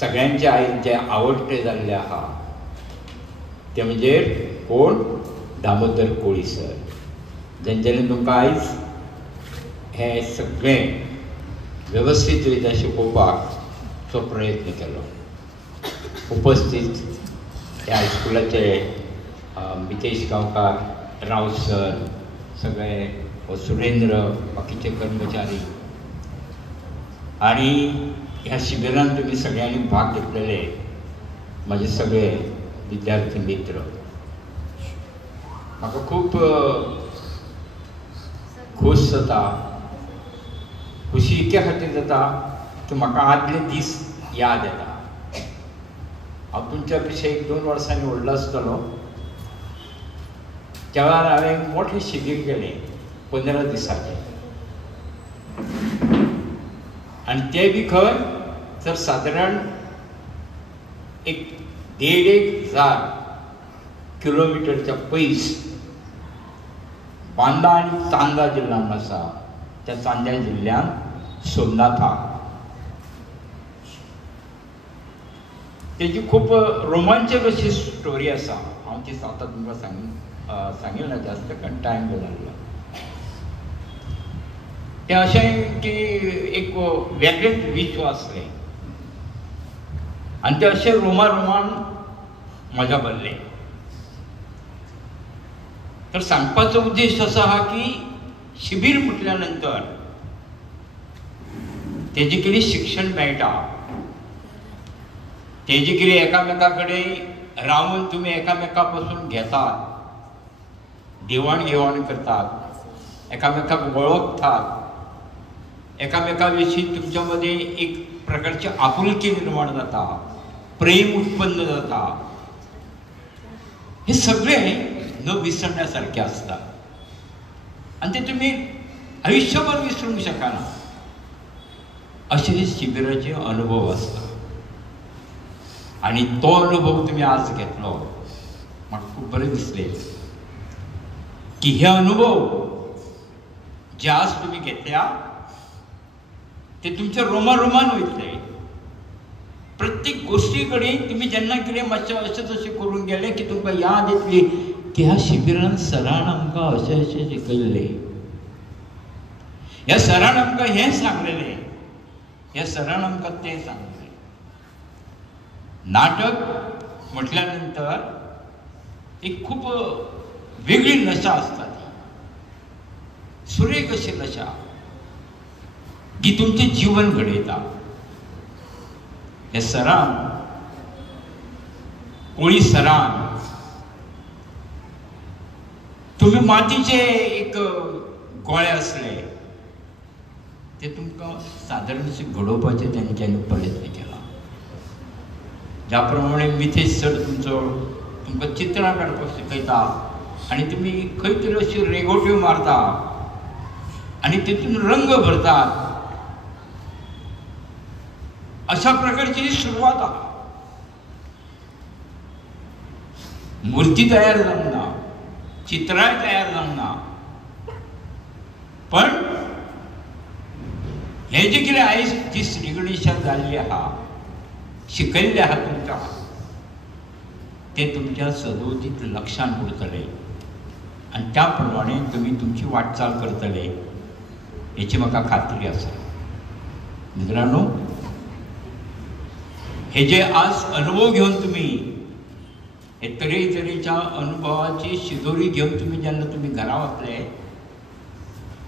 सगळ्यांच्या आईन जे आवडटे जाल्ले आहा ते म्हणजे कोण? दामोदर कोळी सर, जेंच्यानी तुमकां आयज हे सगळें वेवस्थीत रित्या शिकोवपाचो प्रयत्न केलो. उपस्थित ह्या हायस्कुलाचे मितेश गांवकार, राव सर, सगळे सुरेंद्र, बाकीचे कर्मचारी आणि ह्या शिबिरांत तुम्ही सगळ्यांनी भाग घेतलेले माझे सगळे विद्यार्थी मित्र, म्हाका खूब खूश जाता. खुशी इतक्या खातीर जाता की म्हाका आदले दीस याद येता. हांव तुमच्या पेक्षा 1-2 वर्सांनी व्हडलो आसतलो त्या वेळार हांवें मोठें शिबीर केलें 15 दिसाचें, आनी ते बी खंय तर सादारण 1,500 किलोमिटरच्या पयस बांदा आनी चांदा जिल्ल्यांत आसा. त्या चांद्या जिल्ल्यांत सोमनाथा. तेजी खूब रोमांचक अशी स्टोरी आसा. हांव ती आतां तुमकां सांगील ना जास्त, कारण टायम जालो. तें अशें की एक वेगळेंच विश्व आसलें आनी तें अशें रोमान मजा भरलें. तर सांगपाचो उद्देश असो आहा की शिबीर म्हटल्या नंतर तेजे कितें शिक्षण मेळटा, तेजे कितें एकामेका कडेन रावन तुमी एकामेका पासून घेतात, दिवण घेवण करतात, एकामेकाक वळखतात, एकामेका विशीं तुमच्या मदें एक प्रकारची आपुलकी निर्माण जाता, प्रेम उत्पन्न जाता. हे सगळें न विसरण्यासारखें आसता आनी ते तुमी आयुश्यभर विसरूंक शकना. अशे शिबिराचे अनुभव आसता आनी तो अनुभव तुमी आज घेतलो. म्हाका खूब बरें दिसलें की हे अनुभव जे आज तुमी घेतल्या ते तुमच्या रोमान वयतले. प्रत्येक गोष्टी कडेन तुमी जेन्ना कितें मातशें अशें तशें करून गेले की तुमकां याद येतली की ह्या शिबिरांत सरान आमकां अशें अशें शिकयल्लें, ह्या सरान आमकां हें सांगलेलें, ह्या सरान आमकां तें सांगलेलें. नाटक म्हटल्या नंतर एक खूब वेगळी नशा आसता. ती सुरेख अशी नशा जी तुमचें जीवन घडयता. हे सरान, कोळी सरान तुम्ही मातीचे एक गोळे असले ते तुमकां सादारण अशें घडोवपाचें तेंच्यांनी प्रयत्न केला. ज्या प्रमाणे मितेश सर तुमकां चित्रां काडपाक शिकयता आनी तुमी खंय तरी अश्यो रेगोट्यो मारता आनी तितून रंग भरतात, अशा प्रकारची ही सुरवात आहा. मूर्ती तयार जावंक ना, चित्राय तयार जावंक ना, पण हे जे कितें आयज जी श्री गणेशान जाल्ली आहा, शिकयल्लें आहा तुमकां, तें तुमच्या सदोदीत लक्षांत उरतलें आनी त्या प्रमाणे तुमी तुमची वाटचाल करतले हेची म्हाका खात्री आसा. मित्रांनो, हे जे आज अनुभव घेवन तुमी हे तरेतरेच्या अनुभवाची शिदोरी घेवन तुमी जेन्ना तुमी घरा वतले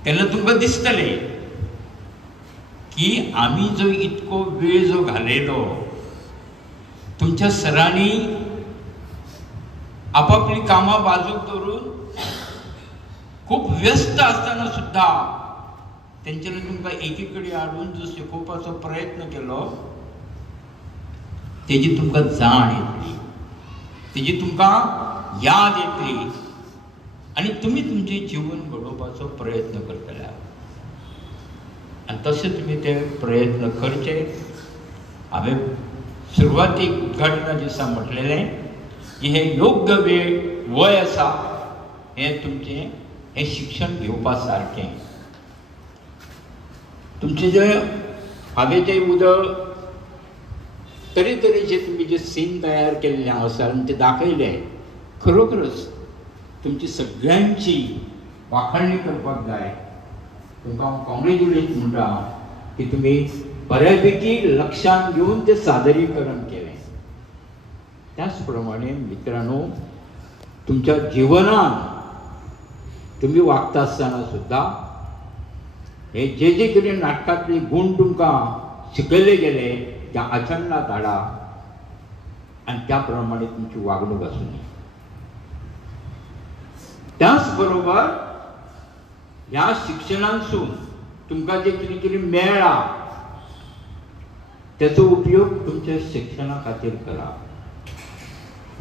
तेन्ना तुमकां दिसतलें की आमी जो इतको वेळ जो घालयलो, तुमच्या सरांनी आपापली कामां बाजूक दवरून खूब व्यस्त आसतना सुद्धा तेंच्यांनी तुमकां एकी कडेन हाडून जो शिकोवपाचो प्रयत्न केलो तेजी तुमकां जाण येतली, तेजी तुमकां याद येतली आनी तुमी तुमचें जीवन घडोवपाचो प्रयत्न करतले. आनी तशें तुमी ते प्रयत्न करचे. हांवें सुरवातीक उद्घाटना दिसा म्हटलेलें की हे योग्य वेळ वय आसा हें तुमचें हें शिक्षण घेवपा सारकें. तुमचें जें हावेचें उदक तरेतरेचे तुम्ही जे सीन तयार केल्ले आसा आनी ते दाखयले, खरोखरच तुमची सगळ्यांची वाखाणणी करपाक जाय. तुमकां हांव कॉंग्रेच्युलेट म्हणटा की तुमी बऱ्यापैकी लक्षांत घेवन ते सादरीकरण केलें. त्याच प्रमाणे मित्रांनो, तुमच्या जिवनात तुम्ही वागता आसतना सुद्धा हे जे कितें नाटकांतले गुण तुमकां शिकयले गेले त्या आचरणात हाडा आनी त्या प्रमाणे तुमची वागणूक आसूं दी. त्याच बरोबर ह्या शिक्षणांसून तुमकां जे कितें कितें मेळ्ळा त्याचो उपयोग तुमच्या शिक्षणा खातीर करा.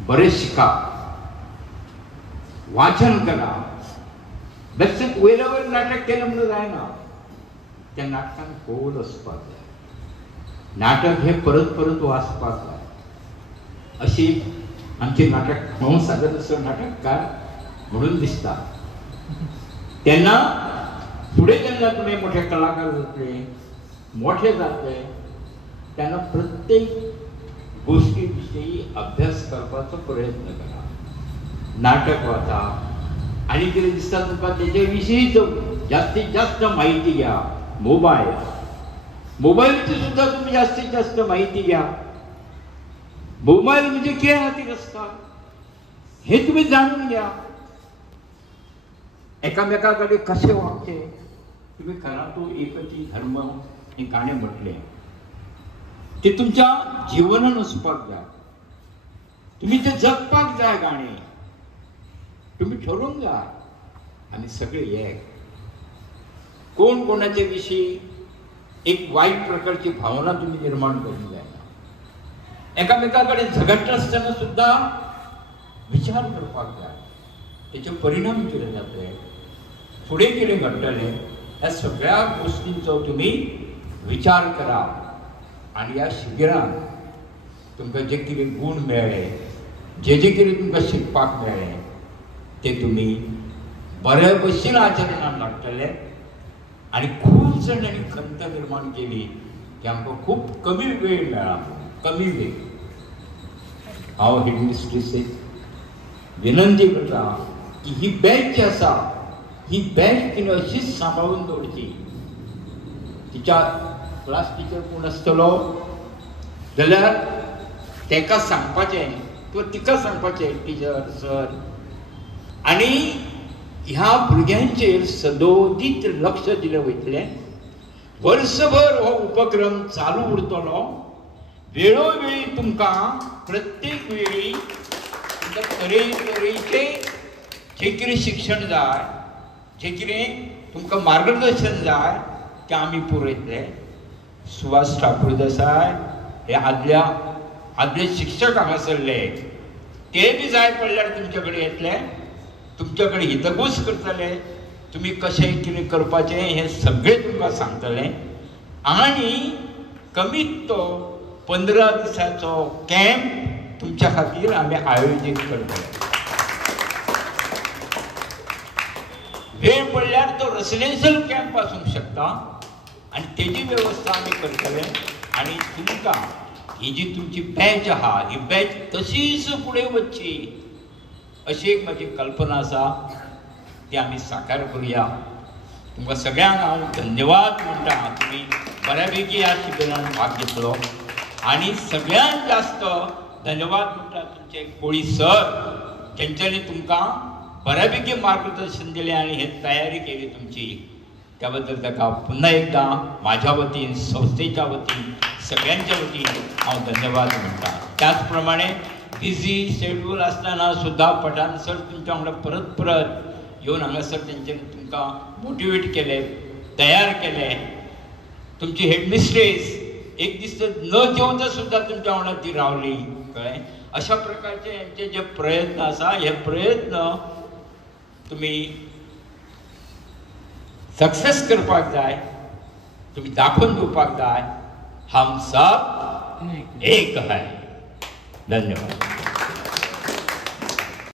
बरें शिका, वाचन करा. बेश्टेच वयल्या वयर नाटक केलें म्हणून जायना. त्या नाटकान खोल आसपाक जाय. नाटक हे परत परत वाचपाक जाय. अशी आमची नाटक हांव सादर असो नाटककार म्हणून दिसता. तेन्ना फुडें जेन्ना तुमी मोठे कलाकार जातले, मोठे जातले, तेन्ना प्रत्येक गोष्टी विशयी अभ्यास करपाचो प्रयत्न करा. नाटक वाचा आनी कितें दिसता तुमकां तेजे विशींच जास्तीत जास्त म्हायती घ्या. मोबायलाची सुद्धा तुम्ही जास्तीत जास्त माहिती घ्या. मोबाईल म्हणजे कित्या खातीर आसता हे तुम्ही जाणून घ्या. एकामेका कडेन कशें वागचें. तुम्ही खरा तो एकची धर्म हे गाणें म्हटलें ते तुमच्या जिवनान वचपाक जाय. तुम्ही ते जगपाक जाय. गाणें तुम्ही ठरोवंक जाय. आनी सगळे एक. कोण कोणाचे विशीं एक वाईट प्रकारची भावना तुम्ही निर्माण करूंक जायना. एकामेका कडेन झगडटा आसतना सुद्धा विचार करपाक जाय. तेचे परिणाम कितें जातले, फुडें कितें घडटलें, ह्या सगळ्या गोष्टींचो तुम्ही विचार करा. आनी ह्या शिबिरांत तुमकां जे कितें गुण मेळ्ळे, जे कितें तुमकां शिकपाक मेळ्ळें, ते तुम्ही बऱ्या भशेन आचरणांत हाडटले. आनी खूब जाणांनी खंत निर्माण केली की आमकां खूब कमी वेळ मेळ्ळा. कमी वेळ. हांव हेडमिस्ट्रीसेक विनंती करता की ही बॅच जी आसा ही बॅच तिणें अशीच सांबाळून दवरची. तिच्या क्लास टिचर कोण आसतलो जाल्यार ताका सांगपाचें किंवा तिका सांगपाचें टिचर सर. आनी ह्या भुरग्यांचेर सदोदीत लक्ष दिलें वयतलें. वर्सभर हो उपक्रम चालू उरतलो. वेळोवेळी तुमकां प्रत्येक वेळी तरेतरेचे जे कितें शिक्षण जाय, जे कितें तुमकां मार्गदर्शन जाय तें आमी पुरयतले. सुभाष ठाकूर देसाय हे आदले शिक्षक हांगासरले, ते बी जाय पडल्यार तुमचे कडेन येतले. तुमचे कडेन हितगूज करतले. तुमी कशें कितें करपाचें हें सगळें तुमकां सांगतले. आनी कमीत तो 15 दिसाचो कॅम्प तुमच्या खातीर आमी आयोजीत करतले. वेळ पडल्यार तो रेसिडेन्शियल कॅम्प आसूंक शकता आनी तेजी वेवस्था आमी करतले. आनी तुमकां ही जी तुमची बॅच आहा ही बॅच तशीच फुडें वचची अशी एक म्हजी कल्पना आसा. ती आमी साकार करुया. तुमकां सगळ्यांक हांव धन्यवाद म्हणटा. तुमी बऱ्यापैकी ह्या शिबिरांत भाग घेतलो. आनी सगळ्यांत जास्त धन्यवाद म्हणटा तुमचे कोळी सर, जेंच्यांनी तुमकां बऱ्यापैकी मार्गदर्शन दिलें आनी हे तयारी केली तुमची. त्या बद्दल ताका पुन्हा एकदा माझ्या वतीन, संस्थेच्या वतीन, सगळ्यांच्या वतीन हांव धन्यवाद म्हणटा. त्याच प्रमाणे बिझी शेड्यूल आसतना सुद्धा पठाण सर तुमच्या वांगडा परत परत येवन हांगासर तेंच्यांनी तुमकां मोटिवेट केले, तयार केले. तुमची हेडमिस्ट्रेस एक दीस न जेवता सुद्धा तुमच्या वांगडा ती रावली. कळ्ळें. अशा प्रकारचे हेंचे जे प्रयत्न आसा हे प्रयत्न तुमी सक्सेस करपाक जाय. तुमी दाखोवन दिवपाक जाय हम सब एक है. धन्यवाद.